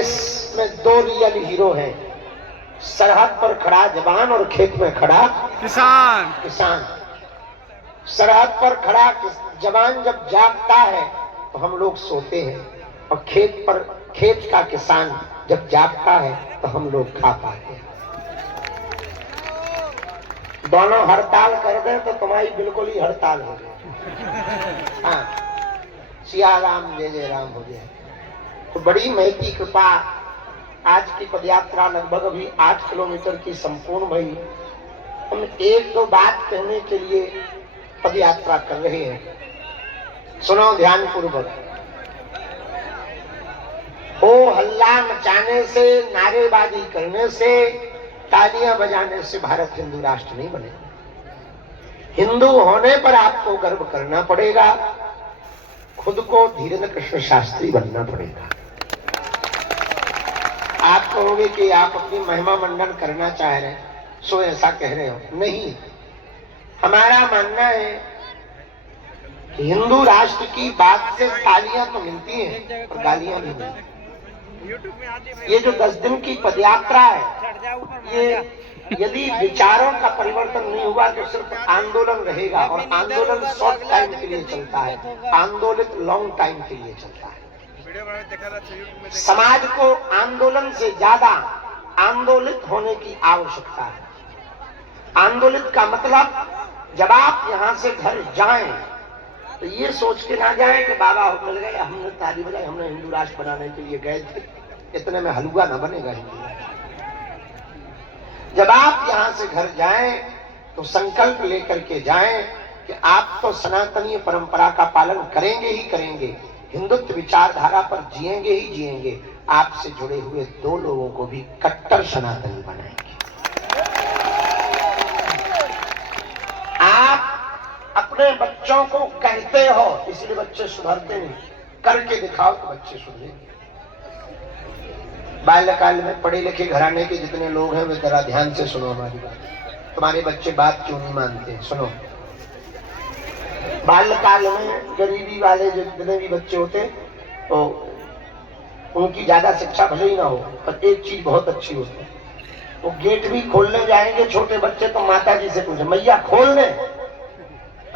देश में दो रियल हीरो हैं, सरहद पर खड़ा जवान और खेत में खड़ा किसान। किसान। सरहद पर खड़ा जवान जब जागता है तो हम लोग सोते हैं, और खेत का किसान जब जागता है तो हम लोग खा पाते हैं। दोनों हड़ताल कर दें तो तुम्हारी बिल्कुल ही हड़ताल हो गई। हाँ, सिया राम जय जय राम हो गया। तो बड़ी महती कृपा, आज की पदयात्रा लगभग अभी 8 किलोमीटर की संपूर्ण भई। हम एक दो बात कहने के लिए पदयात्रा कर रहे हैं, सुनो ध्यान पूर्वक। हो हल्ला मचाने से, नारेबाजी करने से, तालियां बजाने से भारत हिंदू राष्ट्र नहीं बनेगा। हिंदू होने पर आपको गर्व करना पड़ेगा, खुद को धीरेन्द्र कृष्ण शास्त्री बनना पड़ेगा। आप कहोगे कि आप अपनी महिमा मंडन करना चाह रहे हैं, सो ऐसा कह रहे हो। नहीं, हमारा मानना है कि हिंदू राष्ट्र की बात से तालियां तो मिलती हैं और गालियां भी मिलती हैं। ये जो 10 दिन की पदयात्रा है, ये यदि विचारों का परिवर्तन नहीं हुआ तो सिर्फ आंदोलन रहेगा, और आंदोलन शॉर्ट टाइम के लिए चलता है, आंदोलित लॉन्ग टाइम के लिए चलता है। समाज को आंदोलन से ज्यादा आंदोलित होने की आवश्यकता है। आंदोलित का मतलब, जब आप यहां से घर जाएं तो ये सोच के ना जाएं कि बाबा मिल गए, हमने ताली बजाई, हमने हिंदू राष्ट्र बनाने के लिए गए थे, इतने में हलवा ना बनेगा हिंदू राष्ट्र। जब आप यहां से घर जाएं तो संकल्प लेकर के जाएं कि आप तो सनातनीय परंपरा का पालन करेंगे ही करेंगे, हिंदुत्व विचारधारा पर जिएंगे ही जिएंगे, आपसे जुड़े हुए दो लोगों को भी कट्टर सनातनी बनाएंगे। आप अपने बच्चों को कहते हो इसलिए बच्चे सुधरते नहीं, करके दिखाओ तो बच्चे सुधरेंगे। बाल्यकाल में पढ़े लिखे घराने के जितने लोग हैं वे जरा ध्यान से सुनो हमारी बात। तुम्हारे बच्चे बात क्यों नहीं मानते, सुनो। बाल्यकाल में गरीबी वाले जितने भी बच्चे होते तो उनकी ज्यादा शिक्षा भले ही ना हो, पर एक चीज बहुत अच्छी होती है, वो गेट भी खोलने जाएंगे छोटे बच्चे तो माता जी से पूछे, मैया खोल दे।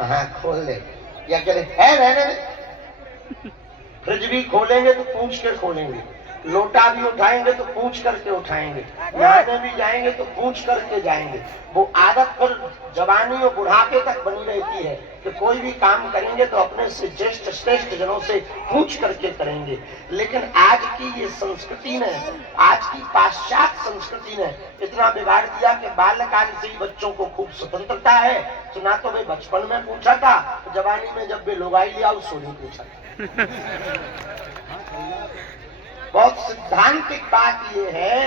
हाँ खोल दे, या कह रहे है रहने दे। फ्रिज भी खोलेंगे तो पूछ के खोलेंगे, लोटा भी उठाएंगे तो पूछ करके उठाएंगे, नहाने भी जाएंगे तो पूछ करके जाएंगे। वो आदत पर जवानी और बुढ़ापे तक बनी रहती है कि कोई भी काम करेंगे तो अपने से ज्येष्ठ श्रेष्ठ जनों से पूछ करके करेंगे। लेकिन आज की ये संस्कृति ने, आज की पाश्चात्य संस्कृति ने इतना बिगाड़ दिया कि बाल्यकाल से ही बच्चों को खूब स्वतंत्रता है। तो ना तो वे बचपन में पूछा था, जवानी में जब वे लोगाई लिया उस सोनी पूछा था। बहुत सिद्धांतिक बात यह है,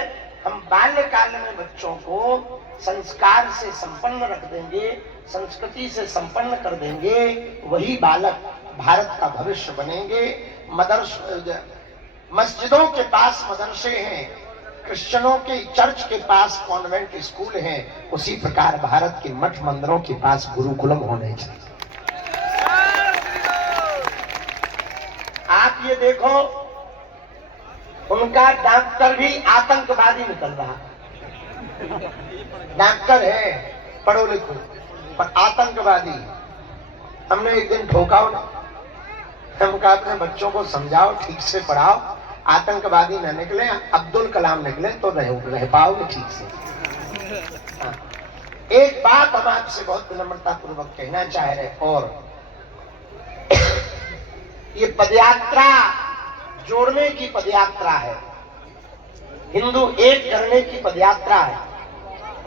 हम बाल्यकाल में बच्चों को संस्कार से संपन्न रख देंगे, संस्कृति से संपन्न कर देंगे, वही बालक भारत का भविष्य बनेंगे। मस्जिदों के पास मदरसे हैं, क्रिश्चियनों के चर्च के पास कॉन्वेंट स्कूल हैं, उसी प्रकार भारत के मठ मंदिरों के पास गुरुकुलम होने चाहिए। आप ये देखो, उनका डॉक्टर भी आतंकवादी निकल रहा। डॉक्टर है पढ़ो लिखो पर आतंकवादी। हमने एक दिन ठोका उन्हें, हम कहा अपने बच्चों को समझाओ, ठीक से पढ़ाओ, आतंकवादी न निकले, अब्दुल कलाम निकले तो रह पाओगे ठीक से। एक बात हम आपसे बहुत विनम्रता पूर्वक कहना चाह रहे, और ये पदयात्रा जोड़ने की पदयात्रा है, हिंदू एक करने की पदयात्रा है।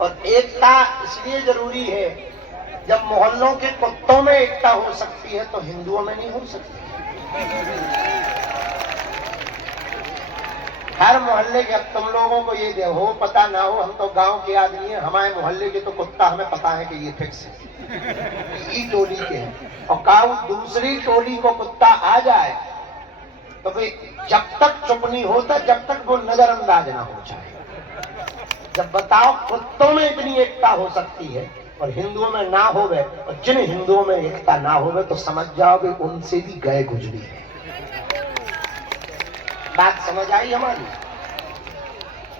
और एकता इसलिए जरूरी है, जब मोहल्लों के कुत्तों में एकता हो सकती है तो हिंदुओं में नहीं हो सकती। हर मोहल्ले के, अब तुम लोगों को ये हो पता ना हो, हम तो गांव के आदमी हैं, हमारे मोहल्ले के तो कुत्ता हमें पता है कि ये फिक्स है, ई टोली के हैं। और काऊ दूसरी टोली को कुत्ता आ जाए तो भाई जब तक चुप नहीं होता, जब तक वो नजरअंदाज ना हो जाए। जब बताओ कुत्तों में इतनी एकता हो सकती है और हिंदुओं में ना होवे, और जिन हिंदुओं में एकता ना होवे तो समझ जाओगे उनसे भी गए गुजरी है। बात समझ आई हमारी?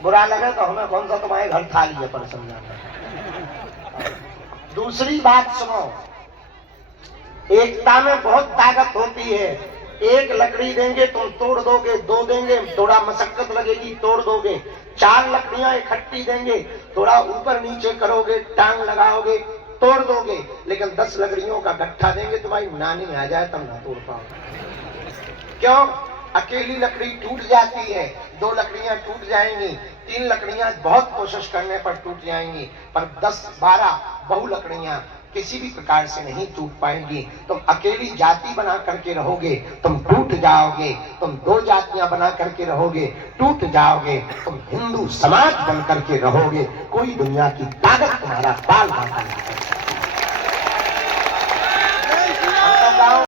बुरा लगे तो हमें कौन सा तुम्हारे घर थाली है पर समझाना। दूसरी बात सुनो, एकता में बहुत ताकत होती है। एक लकड़ी देंगे तुम तोड़ दोगे, दो देंगे थोड़ा मशक्कत लगेगी तोड़ दोगे, चार लकड़ियां इकट्ठी देंगे थोड़ा ऊपर नीचे करोगे, टांग लगाओगे तोड़ दोगे, लेकिन 10 लकड़ियों का गट्ठा देंगे तुम्हारी नानी आ जाए तब ना तोड़ पाओगे। क्यों? अकेली लकड़ी टूट जाती है, 2 लकड़ियां टूट जाएंगी, 3 लकड़ियां बहुत कोशिश करने पर टूट जाएंगी, पर 10-12 बहु लकड़ियां किसी भी प्रकार से नहीं टूट पाएंगी। तुम अकेली जाति बना करके रहोगे, तुम टूट जाओगे। तुम 2 जातियां बना करके रहोगे, टूट जाओगे। तुम हिंदू समाज बन करके रहोगे, कोई दुनिया की ताकत तुम्हारा पाल बांध नहीं सकती।